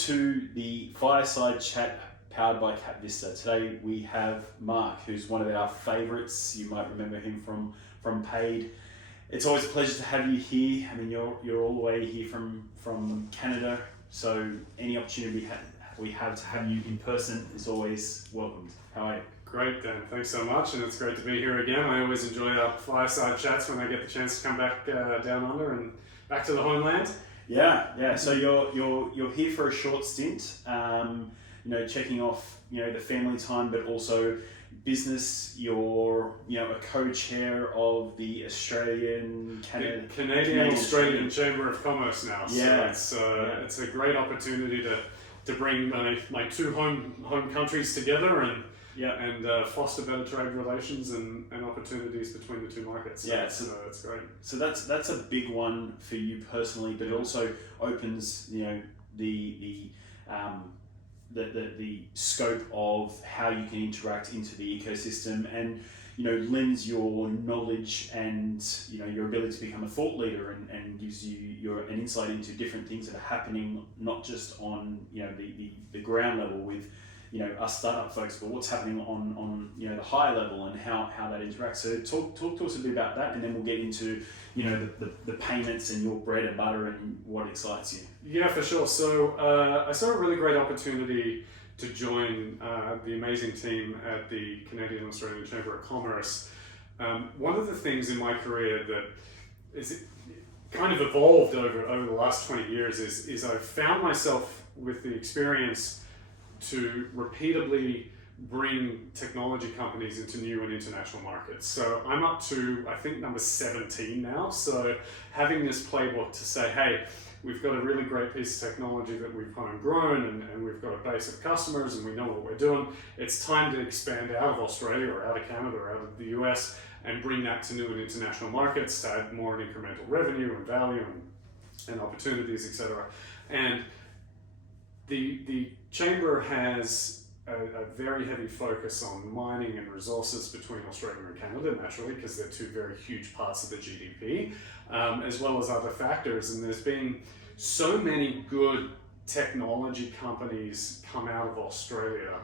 to the Fireside Chat powered by KapVista. Today we have Mark, who's one of our favourites. You might remember him from Paiid. It's always a pleasure to have you here. I mean, you're all the way here from Canada, so any opportunity we have to have you in person is always welcomed. How are you? Great, Dan. Thanks so much, and it's great to be here again. I always enjoy our fireside chats when I get the chance to come back down under and back to the homeland. Yeah. So you're here for a short stint. Checking off the family time, but also business. You're a co-chair of the Canadian Australian Chamber of Commerce now. Yeah. So it's a great opportunity to bring my two home countries together and foster better trade relations and opportunities between the two markets. So it's great. So that's a big one for you personally, but it also opens the scope of how you can interact into the ecosystem and lends your knowledge and your ability to become a thought leader and gives you an insight into different things that are happening, not just on the ground level with us startup folks, but what's happening on the high level and how that interacts. So talk to us a bit about that, and then we'll get into the payments and your bread and butter and what excites you. Yeah, for sure. So I saw a really great opportunity to join the amazing team at the Canadian Australian Chamber of Commerce. One of the things in my career that is kind of evolved over the last 20 years is I've found myself with the experience to repeatedly bring technology companies into new and international markets. So I'm up to, I think, number 17 now. So having this playbook to say, hey, we've got a really great piece of technology that we've homegrown and we've got a base of customers and we know what we're doing. It's time to expand out of Australia or out of Canada or out of the US and bring that to new and international markets to add more incremental revenue and value and opportunities, etc. And the Chamber has a very heavy focus on mining and resources between Australia and Canada, naturally, because they're two very huge parts of the GDP, as well as other factors. And there's been so many good technology companies come out of Australia.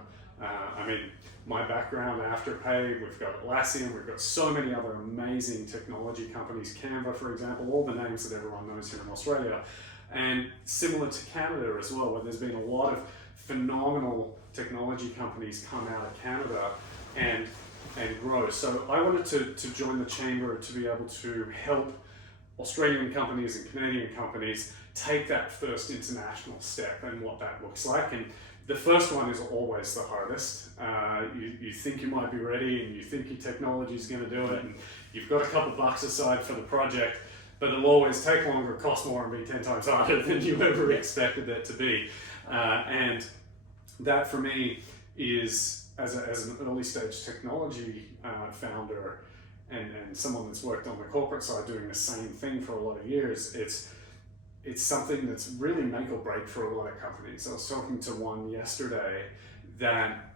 My background after Paiid, we've got Atlassian, we've got so many other amazing technology companies, Canva, for example, all the names that everyone knows here in Australia. And similar to Canada as well, where there's been a lot of phenomenal technology companies come out of Canada and grow. So I wanted to join the Chamber to be able to help Australian companies and Canadian companies take that first international step and what that looks like. And the first one is always the hardest. You think you might be ready and you think your technology is going to do it and you've got a couple bucks aside for the project, but it'll always take longer, cost more, and be 10 times harder than you ever expected it to be. And that for me is, as an early stage technology founder and someone that's worked on the corporate side doing the same thing for a lot of years, it's something that's really make or break for a lot of companies. I was talking to one yesterday that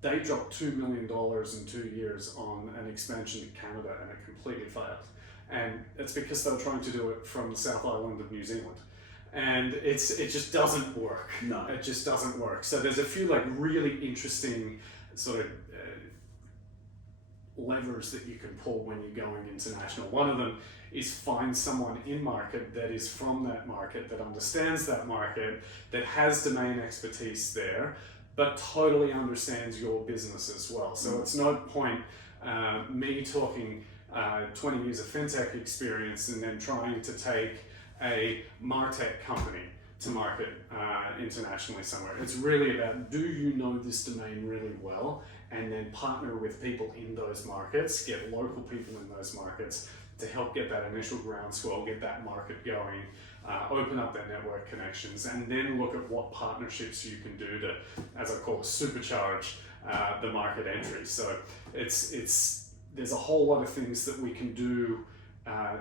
they dropped $2 million in 2 years on an expansion to Canada and it completely failed. And it's because they were trying to do it from the South Island of New Zealand. And it just doesn't work. No. It just doesn't work. So there's a few really interesting sort of levers that you can pull when you're going international. One of them is find someone in market that is from that market, that understands that market, that has domain expertise there, but totally understands your business as well. So it's no point me talking 20 years of fintech experience and then trying to take a MarTech company to market internationally somewhere. It's really about, do you know this domain really well, and then partner with people in those markets, get local people in those markets to help get that initial groundswell, get that market going, open up their network connections, and then look at what partnerships you can do to, as I call it, supercharge the market entry. So there's a whole lot of things that we can do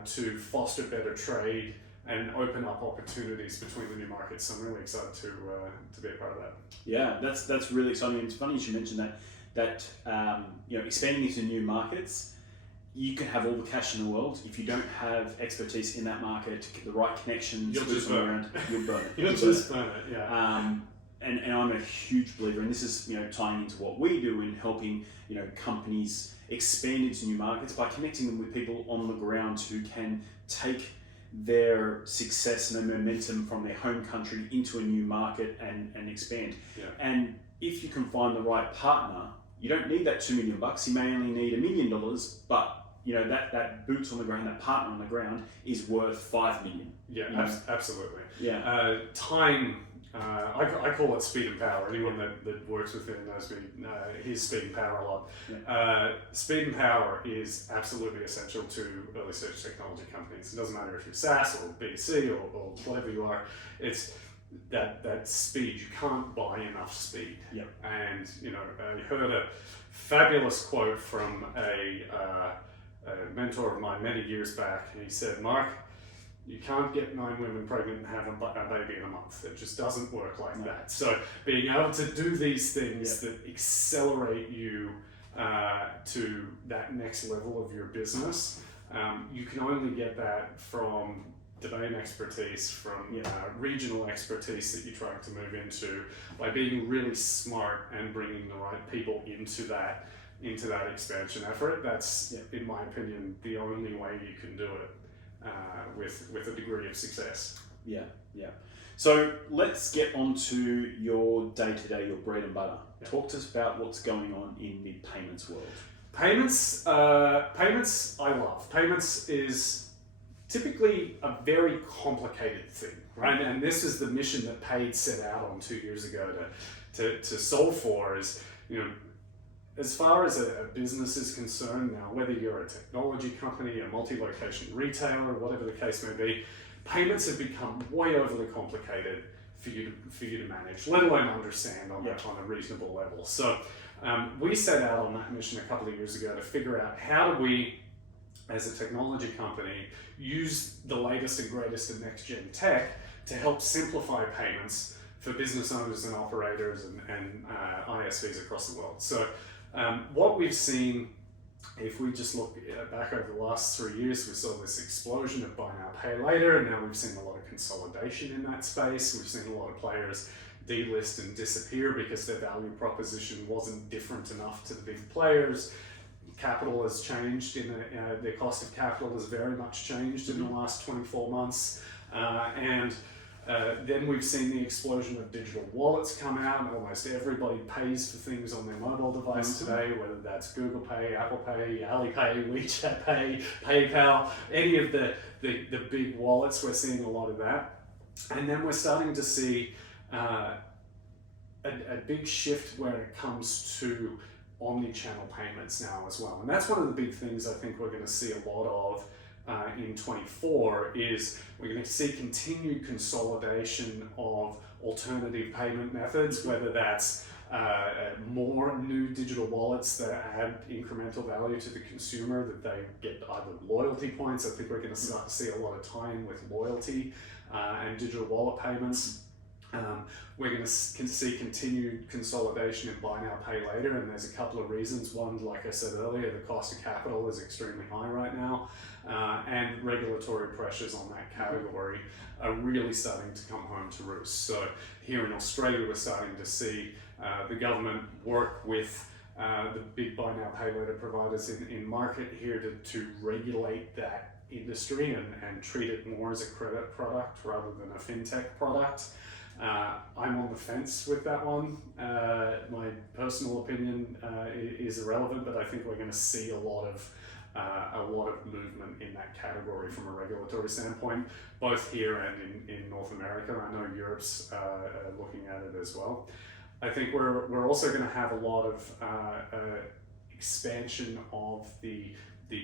to foster better trade and open up opportunities between the new markets. So I'm really excited to be a part of that. Yeah, that's really exciting. It's funny you should mention that expanding into new markets you can have all the cash in the world. If you don't have expertise in that market, to get the right connections, You'll just burn it. You'll burn it. You'll just burn it, yeah. And I'm a huge believer, and this is tying into what we do in helping companies expand into new markets by connecting them with people on the ground who can take their success and their momentum from their home country into a new market and expand. Yeah. And if you can find the right partner, you don't need that $2 million. You may only need $1 million, but that boots on the ground, that partner on the ground is worth $5 million. Yeah, absolutely. Yeah. Time. I call it speed and power. Anyone that works with him knows me. Hears speed and power a lot. Yeah. Speed and power is absolutely essential to early stage technology companies. It doesn't matter if you're SaaS or B2C or whatever you are. It's that speed. You can't buy enough speed. Yep. And I heard a fabulous quote from a mentor of mine many years back. And he said, "Mark, you can't get 9 women pregnant and have a baby in a month. It just doesn't work like that." So being able to do these things that accelerate you to that next level of your business, you can only get that from domain expertise, from regional expertise that you're trying to move into, by being really smart and bringing the right people into that expansion effort. That's, in my opinion, the only way you can do it. With a degree of success. Yeah. So let's get on to your day-to-day, your bread and butter. Yeah. Talk to us about what's going on in the payments world. Payments I love. Payments is typically a very complicated thing, right? And this is the mission that Paiid set out on 2 years ago to solve for, is, as far as a business is concerned now, whether you're a technology company, a multi-location retailer, whatever the case may be, payments have become way overly complicated for you to manage, let alone understand on a reasonable level. So we set out on that mission a couple of years ago to figure out how do we, as a technology company, use the latest and greatest and next-gen tech to help simplify payments for business owners and operators and ISVs across the world. So what we've seen, if we just look back over the last 3 years, we saw this explosion of buy now, pay later, and now we've seen a lot of consolidation in that space. We've seen a lot of players delist and disappear because their value proposition wasn't different enough to the big players. Capital has changed, their cost of capital has very much changed in the last 24 months. Then we've seen the explosion of digital wallets come out, and almost everybody pays for things on their mobile device today, whether that's Google Pay, Apple Pay, Alipay, WeChat Pay, PayPal, any of the big wallets. We're seeing a lot of that. And then we're starting to see a big shift when it comes to omni-channel payments now as well. And that's one of the big things I think we're going to see a lot of in 24 is we're going to see continued consolidation of alternative payment methods, whether that's more new digital wallets that add incremental value to the consumer, that they get either loyalty points. I think we're going to start to see a lot of tie-in with loyalty and digital wallet payments. We're going to see continued consolidation in buy now, pay later, and there's a couple of reasons. One, like I said earlier, the cost of capital is extremely high right now, and regulatory pressures on that category are really starting to come home to roost. So here in Australia, we're starting to see the government work with the big buy now, pay later providers in market here to regulate that industry and treat it more as a credit product rather than a fintech product. I'm on the fence with that one. My personal opinion is irrelevant, but I think we're going to see a lot of movement in that category from a regulatory standpoint, both here and in North America. I know Europe's looking at it as well. I think we're also going to have a lot of expansion of the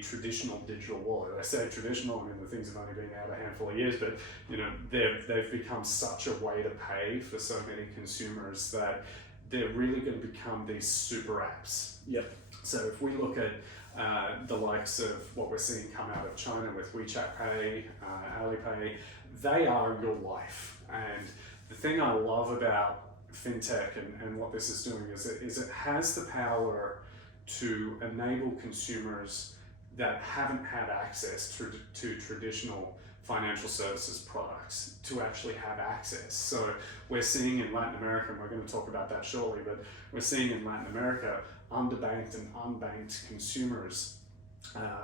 traditional digital wallet. I say traditional, I mean the things have only been out a handful of years, but they've become such a way to pay for so many consumers that they're really going to become these super apps. Yep. So if we look at the likes of what we're seeing come out of China with WeChat Pay, Alipay, they are your life. And the thing I love about fintech and what this is doing is it has the power to enable consumers that haven't had access to traditional financial services products to actually have access. So we're seeing in Latin America, and we're going to talk about that shortly, but we're seeing in Latin America underbanked and unbanked consumers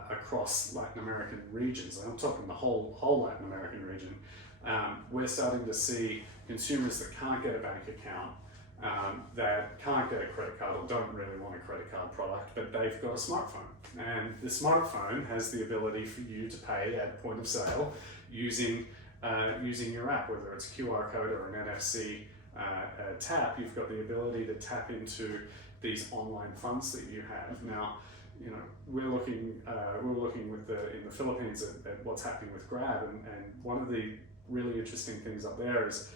across Latin American regions. And I'm talking the whole Latin American region. We're starting to see consumers that can't get a bank account, that can't get a credit card or don't really want a credit card product, but they've got a smartphone. And the smartphone has the ability for you to pay at point of sale using your app, whether it's QR code or an NFC tap. You've got the ability to tap into these online funds that you have. Now, you know, we're looking in the Philippines at what's happening with Grab, and one of the really interesting things up there is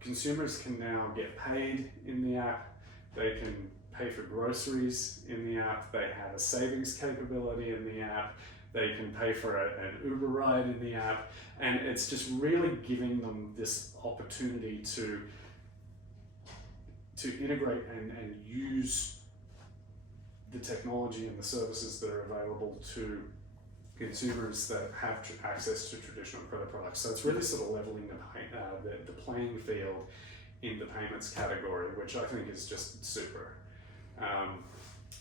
consumers can now get paid in the app. They can pay for groceries in the app. They have a savings capability in the app. They can pay for an Uber ride in the app. And it's just really giving them this opportunity to integrate and use the technology and the services that are available to consumers that have access to traditional credit products. So it's really sort of leveling the playing field in the payments category, which I think is just super.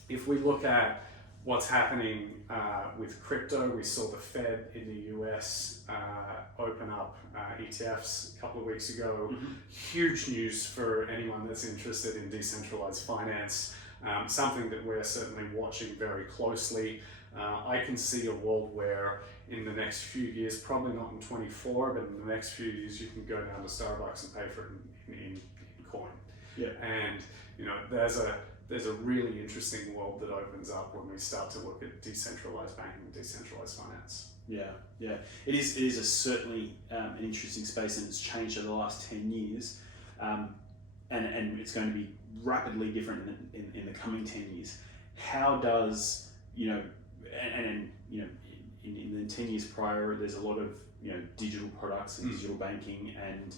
If we look at what's happening with crypto, we saw the Fed in the US open up ETFs a couple of weeks ago. Mm-hmm. Huge news for anyone that's interested in decentralized finance, something that we're certainly watching very closely. I can see a world where in the next few years, probably not in 24, but in the next few years, you can go down to Starbucks and pay for it in coin. Yeah. And you know, there's a really interesting world that opens up when we start to look at decentralized banking and decentralized finance. Yeah, yeah. It is a certainly an interesting space, and it's changed over the last 10 years. And it's going to be rapidly different in the coming 10 years. How does, you know, and you know, in the 10 years prior, there's a lot of, you know, digital products and digital banking and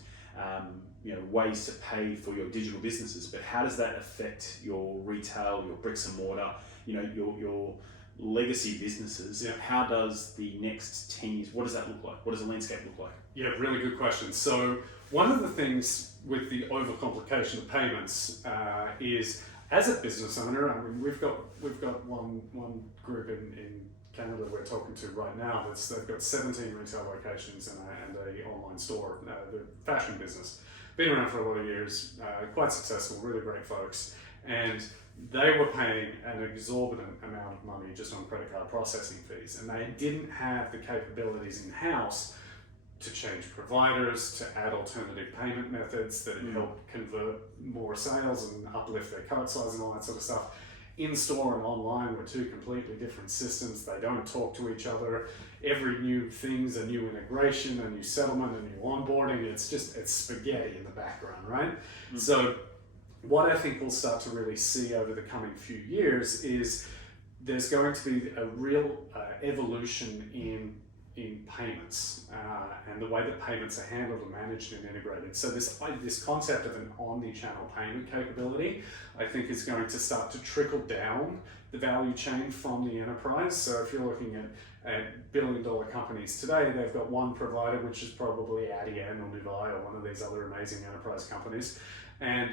you know, ways to pay for your digital businesses. But how does that affect your retail, your bricks and mortar, you know, your legacy businesses? Yeah. How does the next 10 years, what does that look like? What does the landscape look like? Yeah, really good question. So one of the things with the overcomplication of payments is, as a business owner, I mean, we've got one group in Canada we're talking to right now. They've got 17 retail locations and a online store, the fashion business. Been around for a lot of years, quite successful, really great folks. And they were paying an exorbitant amount of money just on credit card processing fees. And they didn't have the capabilities in-house to change providers, to add alternative payment methods that help convert more sales and uplift their cart size and all that sort of stuff. In-store and online were two completely different systems. They don't talk to each other. Every new thing's a new integration, a new settlement, a new onboarding. It's spaghetti in the background, right? Mm-hmm. So what I think we'll start to really see over the coming few years is there's going to be a real evolution in payments and the way that payments are handled and managed and integrated. So this concept of an omni-channel payment capability, I think, is going to start to trickle down the value chain from the enterprise. So if you're looking at billion-dollar companies today, they've got one provider, which is probably Adyen or Nuvei or one of these other amazing enterprise companies, and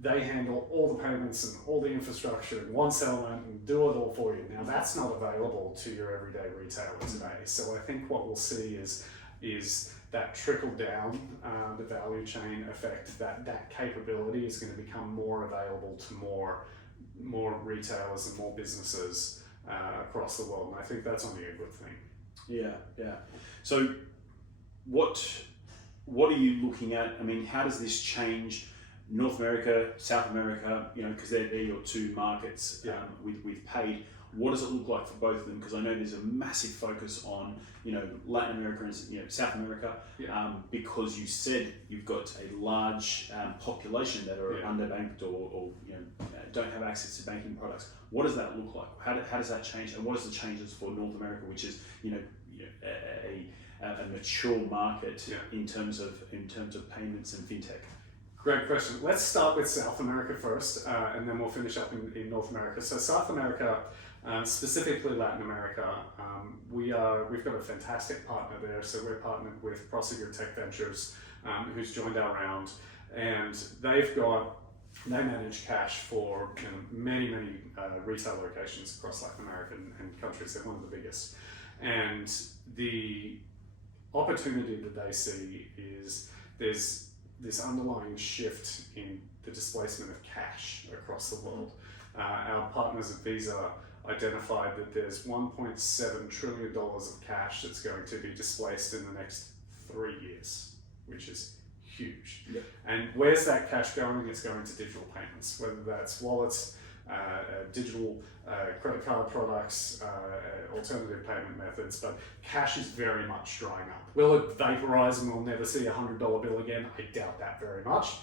they handle all the payments and all the infrastructure in one settlement and do it all for you. Now that's not available to your everyday retailer today. So I think what we'll see is that trickle down the value chain effect, that capability is going to become more available to more retailers and more businesses across the world. And I think that's only a good thing. Yeah, yeah. So what are you looking at? I mean, how does this change North America, South America, you know, because they're your two markets with Paiid? What does it look like for both of them? Because I know there's a massive focus on, you know, Latin America and, you know, South America, because you said you've got a large population that are underbanked or you know, don't have access to banking products. What does that look like? How does that change? And what is the changes for North America, which is, you know a mature market in terms of payments and fintech? Great question. Let's start with South America first, and then we'll finish up in North America. So South America, Specifically Latin America, we've got a fantastic partner there. So we're partnered with KapVista Ventures, who's joined our round, and they manage cash for many retail locations across Latin American and countries. They're one of the biggest, and the opportunity that they see is there's this underlying shift in the displacement of cash across the world. Our partners at Visa identified that there's $1.7 trillion of cash that's going to be displaced in the next 3 years, which is huge. Yep. And where's that cash going? It's going to digital payments, whether that's wallets, digital credit card products, alternative payment methods, but cash is very much drying up. Will it vaporize and we'll never see a $100 bill again? I doubt that very much.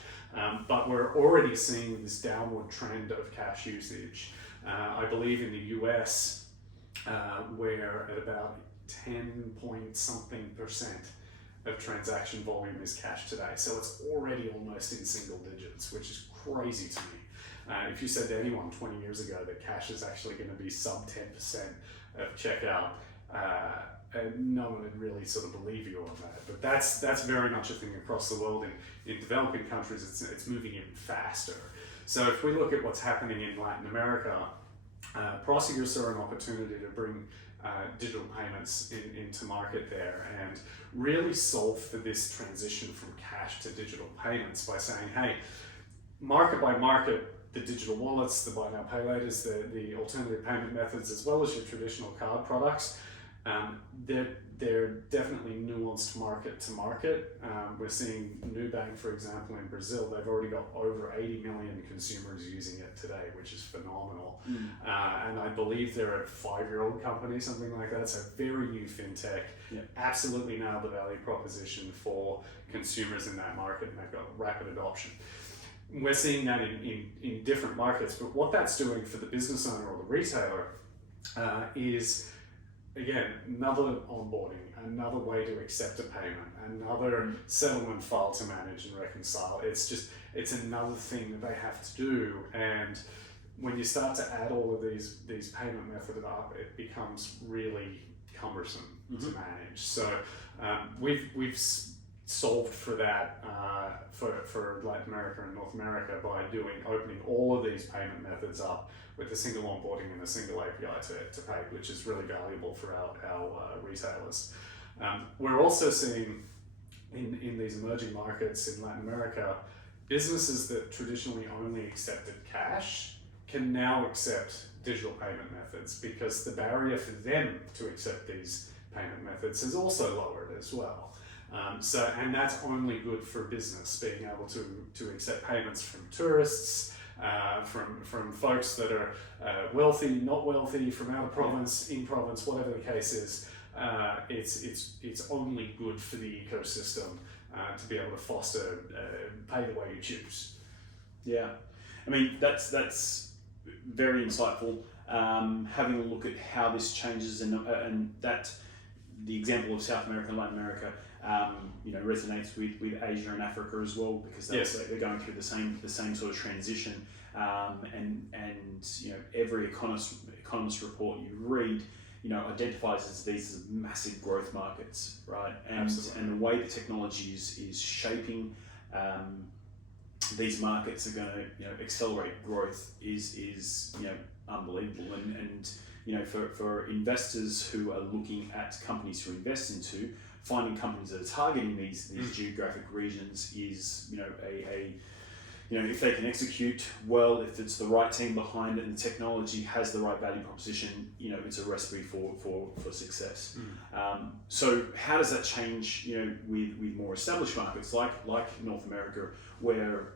But we're already seeing this downward trend of cash usage. I believe in the US, where at about 10 point something % of transaction volume is cash today. So it's already almost in single digits, which is crazy to me. If you said to anyone 20 years ago that cash is actually going to be sub 10% of checkout, no one would really sort of believe you on that. But that's very much a thing across the world. In developing countries, it's moving even faster. So if we look at what's happening in Latin America, prosecutors saw an opportunity to bring digital payments into market there and really solve for this transition from cash to digital payments by saying, hey, market by market, the digital wallets, the buy now pay laters, the alternative payment methods, as well as your traditional card products, they're definitely nuanced market to market. We're seeing Nubank, for example, in Brazil. They've already got over 80 million consumers using it today, which is phenomenal. And I believe they're a 5-year-old company, something like that. So very new fintech. Yeah. Absolutely nailed the value proposition for consumers in that market, and they've got rapid adoption. We're seeing that in different markets, but what that's doing for the business owner or the retailer is, again, another onboarding, another way to accept a payment, another settlement file to manage and reconcile. It's another thing that they have to do. And when you start to add all of these payment methods up, it becomes really cumbersome to manage. So we've solved for that for Latin America and North America by opening all of these payment methods up with a single onboarding and a single API to pay, which is really valuable for our retailers. We're also seeing in these emerging markets in Latin America, businesses that traditionally only accepted cash can now accept digital payment methods because the barrier for them to accept these payment methods is also lowered as well. And that's only good for business, being able to accept payments from tourists, from folks that are wealthy, not wealthy, from out of province, in province, whatever the case is. It's only good for the ecosystem to be able to foster pay the way you choose. Yeah, I mean that's very insightful. Having a look at how this changes and that the example of South America and Latin America resonates with Asia and Africa as well, because they're going through the same sort of transition. And every economist report you read, identifies these as massive growth markets, right? And the way the technology is shaping these markets are going to accelerate growth is unbelievable. And for investors who are looking at companies to invest into, finding companies that are targeting these geographic regions is if they can execute well, if it's the right team behind it and the technology has the right value proposition, it's a recipe for success. So how does that change with more established markets like North America, where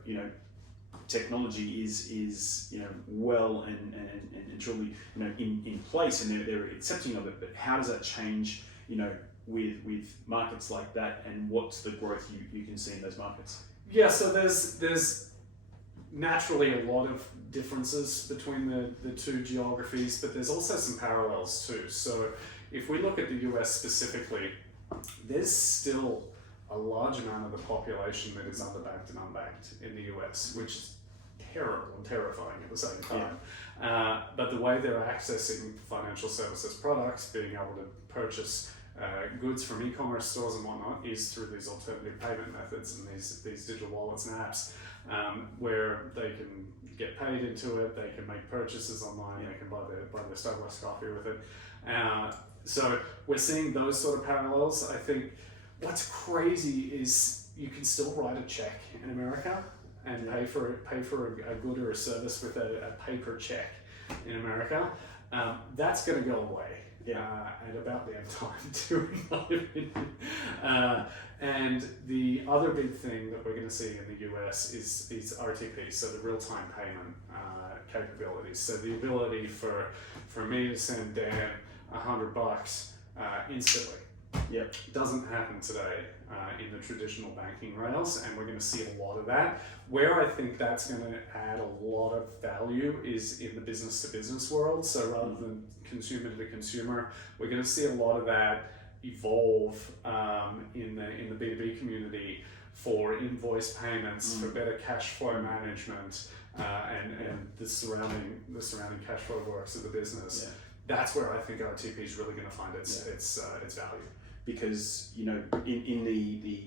technology is well and truly in place and they're accepting of it, but how does that change with markets like that, and what's the growth you can see in those markets? Yeah, so there's naturally a lot of differences between the two geographies, but there's also some parallels too. So if we look at the US specifically, there's still a large amount of the population that is underbanked and unbanked in the US, which is terrible and terrifying at the same time. But the way they're accessing financial services products, being able to purchase goods from e-commerce stores and whatnot, is through these alternative payment methods and these digital wallets and apps, where they can get paid into it, they can make purchases online, they can buy their Starbucks coffee with it. So we're seeing those sort of parallels. I think what's crazy is you can still write a check in America and pay for a good or a service with a paper check in America. That's going to go away. At about damn time too, in my opinion. And the other big thing that we're going to see in the US is RTP, so the real-time payment capabilities. So the ability for me to send Dan $100 instantly. Doesn't happen today in the traditional banking rails, and we're going to see a lot of that. Where I think that's going to add a lot of value is in the business-to-business world. So rather than consumer to consumer, we're going to see a lot of that evolve in the B2B community for invoice payments, for better cash flow management, and the surrounding cash flow works of the business. That's where I think RTP is really going to find its value. Because in the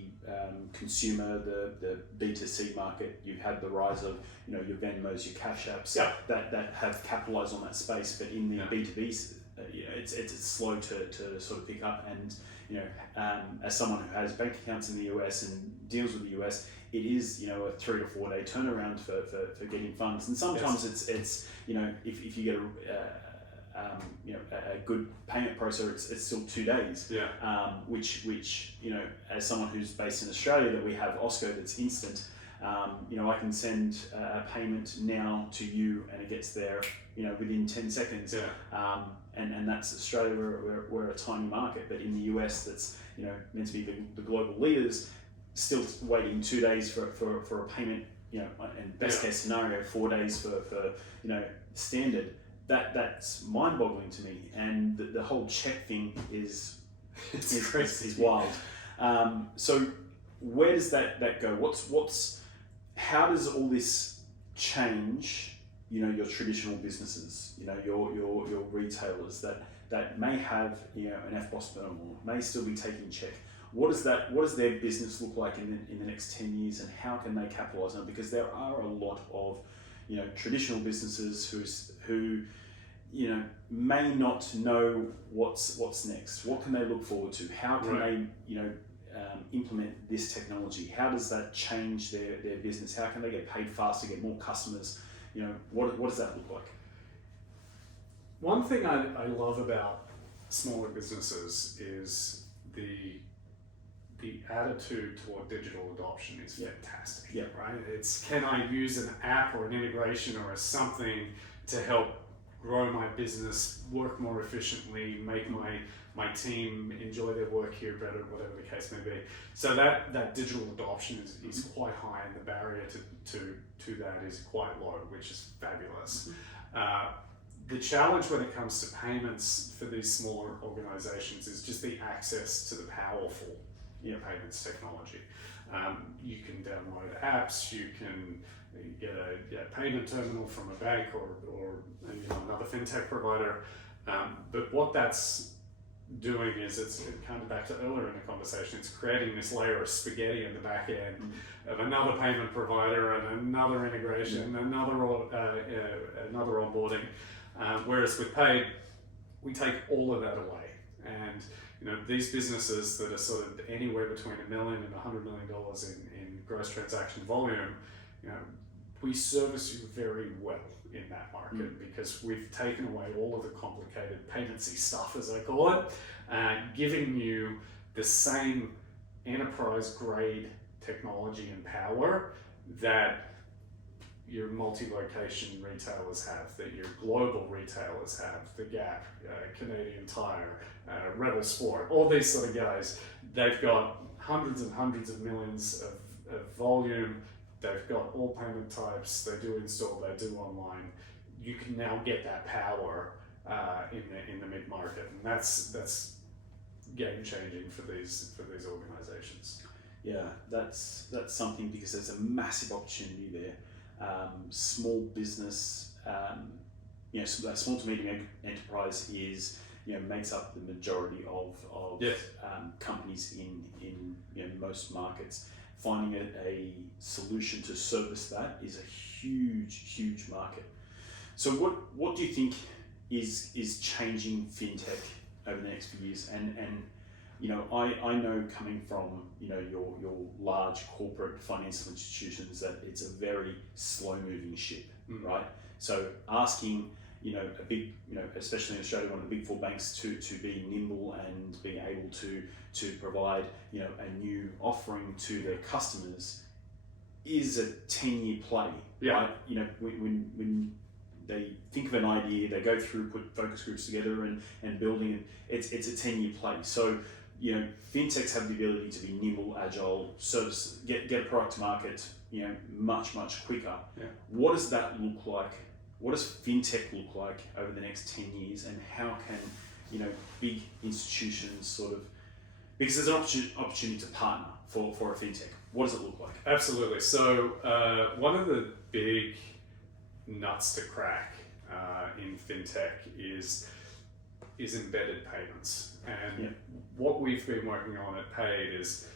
consumer, the B2C market, you've had the rise of your Venmos, your Cash Apps that have capitalized on that space, but in the B2B, it's slow to sort of pick up. And as someone who has bank accounts in the US and deals with the US, it is a 3 to 4 day turnaround for getting funds, and sometimes it's if you get a good payment processor, it's still 2 days. Which as someone who's based in Australia, that we have Osco that's instant. I can send a payment now to you, and it gets there within 10 seconds. And that's Australia. We're a tiny market, but in the US, that's meant to be the global leaders, still waiting 2 days for a payment. And best case scenario, 4 days for standard. That's mind-boggling to me, and the whole check thing is wild. So where does that go? How does all this change? Your traditional businesses, your retailers that may have an FBOS terminal, may still be taking check. What does their business look like in the next 10 years, and how can they capitalize on it? Because there are a lot of traditional businesses who may not know what's next. What can they look forward to? How can they implement this technology? How does that change their business? How can they get paid faster, get more customers? What does that look like? One thing I love about smaller businesses is the attitude toward digital adoption is fantastic. Right? It's, can I use an app or an integration or something to help grow my business, work more efficiently, make my team enjoy their work here better, whatever the case may be. So that digital adoption is quite high, and the barrier to that is quite low, which is fabulous. The challenge when it comes to payments for these smaller organizations is just the access to the powerful payments technology. You can download apps, you can get a payment terminal from a bank or another fintech provider, but what that's doing is it's kind of back to earlier in the conversation. It's creating this layer of spaghetti in the back end of another payment provider and another integration, another onboarding. Whereas with Paiid, we take all of that away, and these businesses that are sort of anywhere between $1 million and $100 million in gross transaction volume, we service you very well in that market because we've taken away all of the complicated payments-y stuff, as I call it, giving you the same enterprise-grade technology and power that your multi-location retailers have, that your global retailers have, the Gap, Canadian Tire, Rebel Sport, all these sort of guys. They've got hundreds and hundreds of millions of volume. They've got all payment types. They do install, they do online. You can now get that power in the mid-market, and that's game changing for these organizations. Yeah, that's something, because there's a massive opportunity there. small business, so that small to medium enterprise is, makes up the majority of Yes. companies in most markets. Finding a solution to service that is a huge market. So what do you think is changing fintech over the next few years? And I know, coming from your large corporate financial institutions, that it's a very slow moving ship, right? So asking a big, especially in Australia, one of the big four banks to be nimble and being able to provide a new offering to their customers is a 10-year play, right? When they think of an idea, they go through, put focus groups together and building it. It's a 10-year play. So fintechs have the ability to be nimble, agile, service, get a product to market, much quicker. Yeah. What does that look like? What does fintech look like over the next 10 years, and how can big institutions sort of, because there's an opportunity to partner for a fintech. What does it look like? Absolutely. So one of the big nuts to crack in fintech is embedded payments, and what we've been working on at Paiid is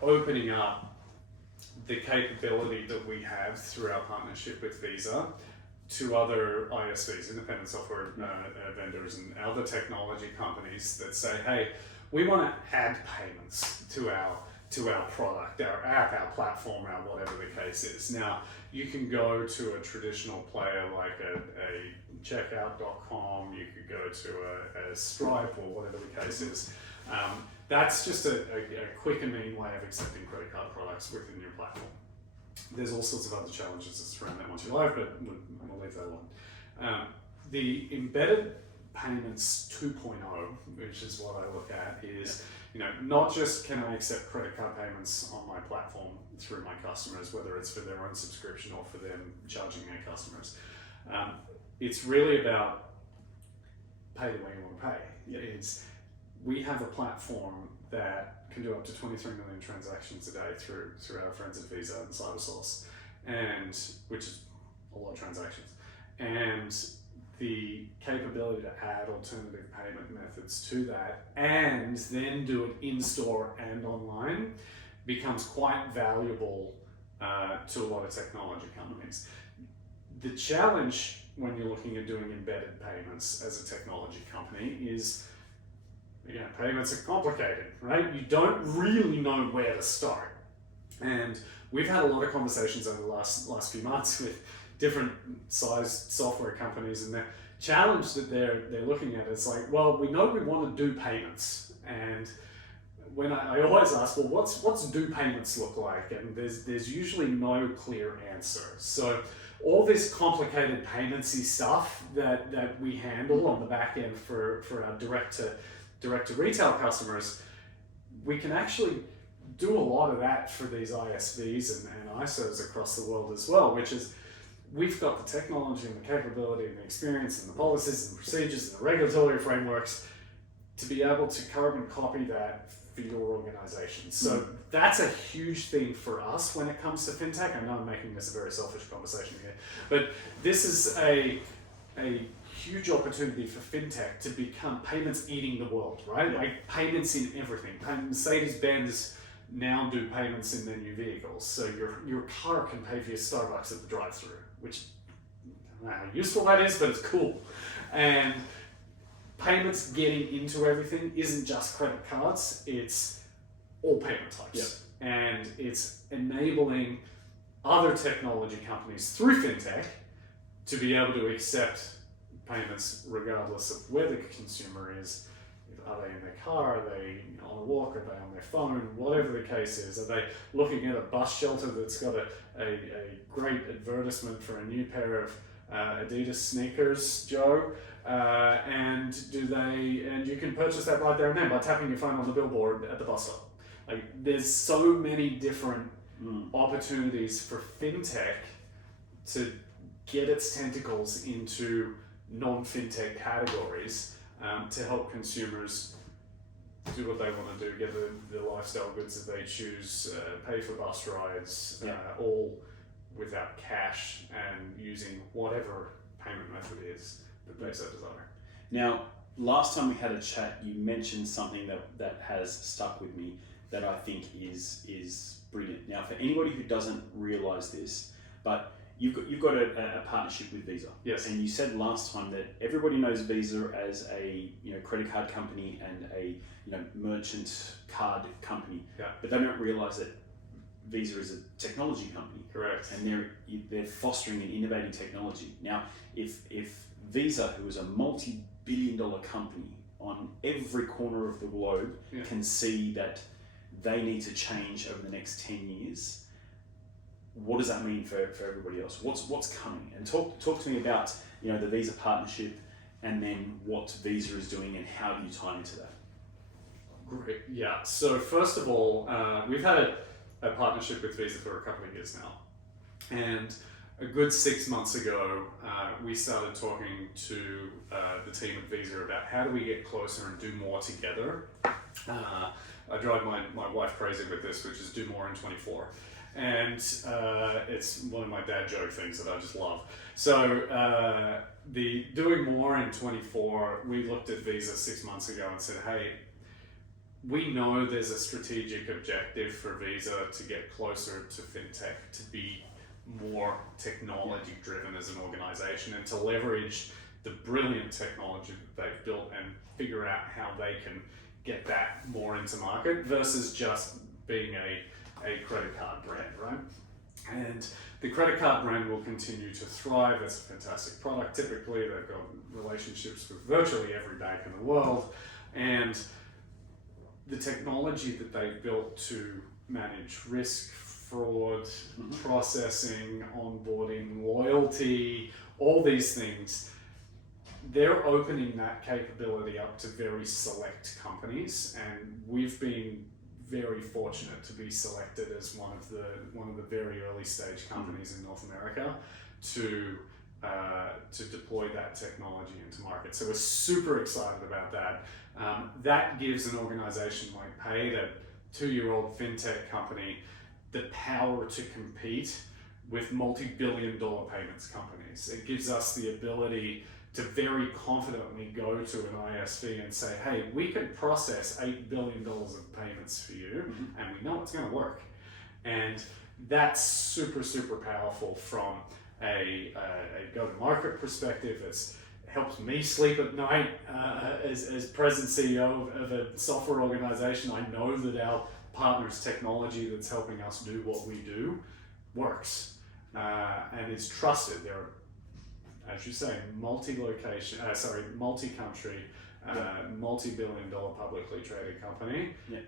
opening up the capability that we have through our partnership with Visa to other ISVs, independent software vendors, and other technology companies that say, hey, we want to add payments to our product, our app, our platform, our whatever the case is. Now, you can go to a traditional player like a checkout.com, you could go to a Stripe or whatever the case is. That's just a quick and mean way of accepting credit card products within your platform. There's all sorts of other challenges around that once you're live, but we'll leave that alone. The embedded payments 2.0, which is what I look at, is not just can I accept credit card payments on my platform through my customers, whether it's for their own subscription or for them charging their customers. It's really about pay the way you want to pay. We have a platform that can do up to 23 million transactions a day through our friends at Visa and Cybersource, and which is a lot of transactions. And the capability to add alternative payment methods to that and then do it in-store and online becomes quite valuable to a lot of technology companies. The challenge when you're looking at doing embedded payments as a technology company is payments are complicated, right? You don't really know where to start. And we've had a lot of conversations over the last few months with different sized software companies, and the challenge that they're looking at is like, well, we know we want to do payments, and when I always ask, well, what's do payments look like? And there's usually no clear answer. So all this complicated payments-y stuff that we handle on the back end for our direct to retail customers, we can actually do a lot of that for these ISVs and ISOs across the world as well, which is we've got the technology and the capability and the experience and the policies and the procedures and the regulatory frameworks to be able to carbon copy that for your organization. So that's a huge thing for us when it comes to fintech. I know I'm making this a very selfish conversation here, but this is a huge opportunity for fintech to become payments eating the world, right? Like payments in everything. Mercedes-Benz now do payments in their new vehicles. So your car can pay for your Starbucks at the drive-thru, which I don't know how useful that is, but it's cool. And payments getting into everything isn't just credit cards, it's all payment types. Yep. And it's enabling other technology companies through fintech to be able to accept payments regardless of where the consumer is. Are they in their car? Are they on a walk? Are they on their phone? Whatever the case is. Are they looking at a bus shelter that's got a great advertisement for a new pair of Adidas sneakers, Joe? And you can purchase that right there and then by tapping your phone on the billboard at the bus stop. Like, there's so many different opportunities for fintech to get its tentacles into non-fintech categories to help consumers do what they want to do, get the lifestyle goods that they choose, pay for bus rides, all without cash and using whatever payment method is that they so desire. Now, last time we had a chat, you mentioned something that has stuck with me that I think is brilliant. Now, for anybody who doesn't realize this, but you've got a partnership with Visa. Yes. And you said last time that everybody knows Visa as a credit card company and a merchant card company. Yeah. But they don't realize that Visa is a technology company. Correct. And they're fostering and innovating technology. Now, if Visa, who is a multi-billion-dollar company on every corner of the globe, can see that they need to change over the next 10 years, what does that mean for everybody else? What's coming? And talk to me about the Visa partnership, and then what Visa is doing and how do you tie into that? Great. Yeah. So first of all, we've had a partnership with Visa for a couple of years now, and a good 6 months ago, we started talking to the team at Visa about how do we get closer and do more together. I drive my wife crazy with this, which is do more in 24. And it's one of my dad joke things that I just love. So the doing more in 24, we looked at Visa 6 months ago and said, hey, we know there's a strategic objective for Visa to get closer to fintech, to be more technology driven as an organization, and to leverage the brilliant technology that they've built and figure out how they can get that more into market versus just being a credit card brand, right? And the credit card brand will continue to thrive. It's a fantastic product. Typically, they've got relationships with virtually every bank in the world, and the technology that they've built to manage risk, fraud, processing, onboarding, loyalty, all these things, they're opening that capability up to very select companies, and we've been very fortunate to be selected as one of the very early stage companies in North America to deploy that technology into market. So we're super excited about that. That gives an organization like Paiid, a 2-year-old fintech company, the power to compete with multi-billion-dollar payments companies. It gives us the ability to very confidently go to an ISV and say, hey, we can process $8 billion of payments for you, and we know it's going to work. And that's super, super powerful from a go-to-market perspective. It helps me sleep at night as president CEO of a software organization. I know that our partners' technology that's helping us do what we do works, and is trusted. They're, as you say, multi-country, multi-billion-dollar publicly traded company. Yeah.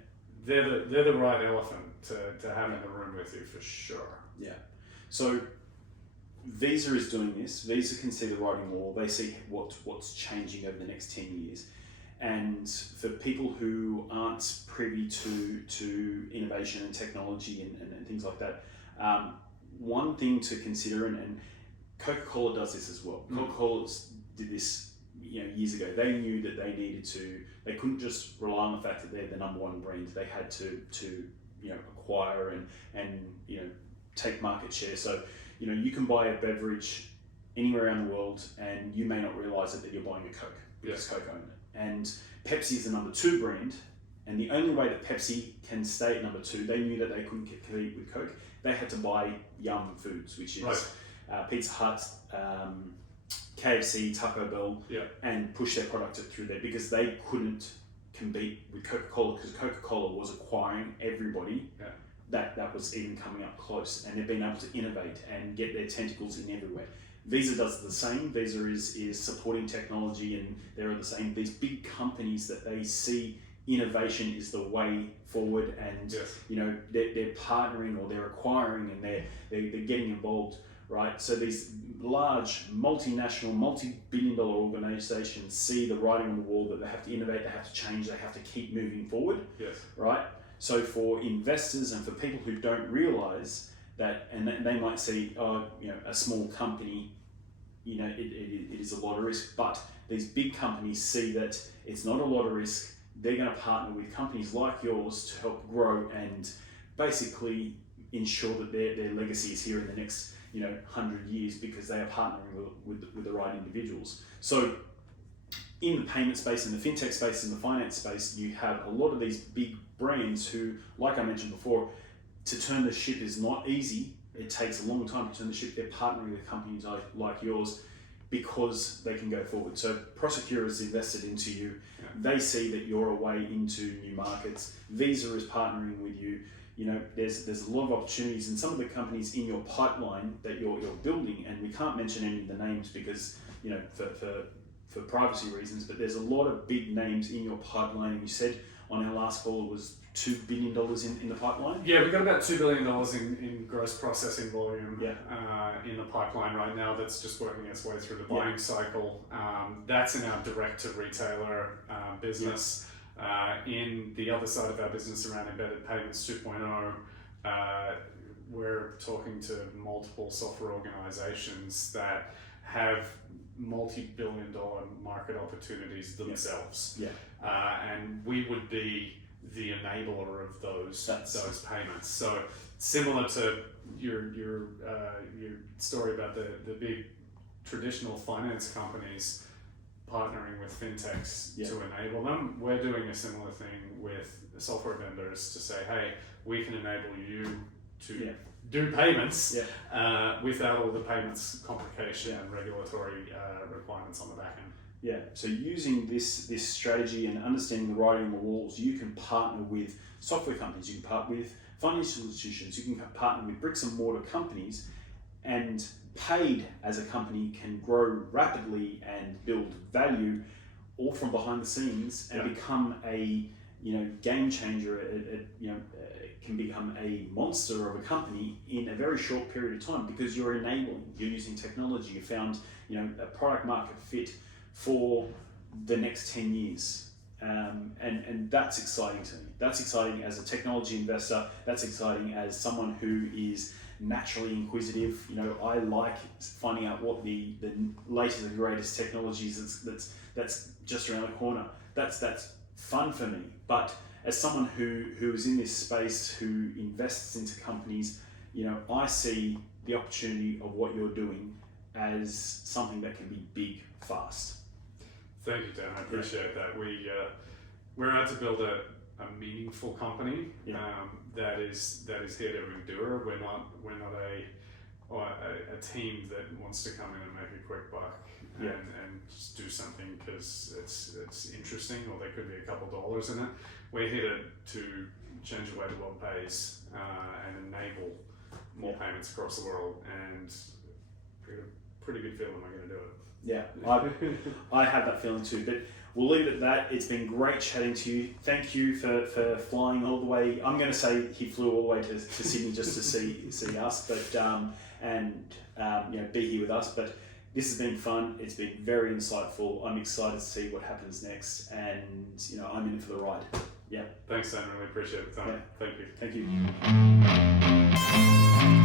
They're the right elephant to have in the room with you for sure. Yeah. So Visa is doing this. Visa can see the writing on the wall. They see what's changing over the next 10 years. And for people who aren't privy to innovation and technology and things like that, one thing to consider, and Coca-Cola does this as well. Coca-Cola did this years ago. They knew that they couldn't just rely on the fact that they're the number one brand. They had to acquire and take market share. So you can buy a beverage anywhere around the world, and you may not realize that you're buying a Coke because Coke owned it. And Pepsi is the number 2 brand, and the only way that Pepsi can stay at number 2, they knew that they couldn't compete with Coke. They had to buy Yum Foods, which is Pizza Hut, KFC, Taco Bell, and push their product through there because they couldn't compete with Coca-Cola, because Coca-Cola was acquiring everybody that was even coming up close, and they've been able to innovate and get their tentacles in everywhere. Visa does the same. Visa is supporting technology, and they're the same. These big companies that they see innovation is the way forward, and they're partnering or they're acquiring, and they're getting involved, right? So these large multinational, multi-billion-dollar organizations see the writing on the wall that they have to innovate, they have to change, they have to keep moving forward, right? So for investors and for people who don't realize that, and they might see, a small company, it is a lot of risk, but these big companies see that it's not a lot of risk. They're going to partner with companies like yours to help grow and basically ensure that their legacy is here in the next 100 years because they are partnering with the right individuals. So in the payment space, in the fintech space, in the finance space, you have a lot of these big brands who, like I mentioned before, to turn the ship is not easy. It takes a long time to turn the ship. They're partnering with companies like yours because they can go forward. So Prosecure is invested into you. Yeah. They see that you're a way into new markets. Visa is partnering with you. There's a lot of opportunities, and some of the companies in your pipeline that you're building, and we can't mention any of the names because for privacy reasons, but there's a lot of big names in your pipeline. And you said on our last call it was $2 billion in the pipeline? Yeah, we've got about $2 billion in gross processing volume in the pipeline right now that's just working its way through the buying cycle. That's in our direct-to-retailer business. In the other side of our business around embedded payments 2.0, we're talking to multiple software organizations that have multi-billion-dollar market opportunities themselves. And we would be the enabler of those payments. So similar to your story about the big traditional finance companies partnering with fintechs to enable them, we're doing a similar thing with software vendors to say, hey, we can enable you to do payments without all the payments complication and regulatory requirements on the back end. Yeah, so using this strategy and understanding the writing on the walls, you can partner with software companies, you can partner with financial institutions, you can partner with bricks and mortar companies, and Paiid as a company can grow rapidly and build value all from behind the scenes and become a game changer. It can become a monster of a company in a very short period of time because you're enabling, you're using technology, you found a product market fit for the next 10 years. And that's exciting to me. That's exciting as a technology investor. That's exciting as someone who is naturally inquisitive. I like finding out what the latest and greatest technologies that's just around the corner. That's fun for me. But as someone who is in this space, who invests into companies, I see the opportunity of what you're doing as something that can be big, fast. Thank you, Dan. I appreciate that. We're out to build a meaningful company that is here to endure. We're not a team that wants to come in and make a quick buck and just do something because it's interesting, or there could be a couple dollars in it. We're here to change the way the world pays and enable more payments across the world, and pretty good feeling we're going to do it. Yeah, I have that feeling too, but we'll leave it at that. It's been great chatting to you. Thank you for flying all the way. I'm going to say he flew all the way to Sydney just to see us, but be here with us. But this has been fun. It's been very insightful. I'm excited to see what happens next, and I'm in it for the ride. Yeah. Thanks, Dan. Really appreciate the time. Yeah. Thank you. Thank you.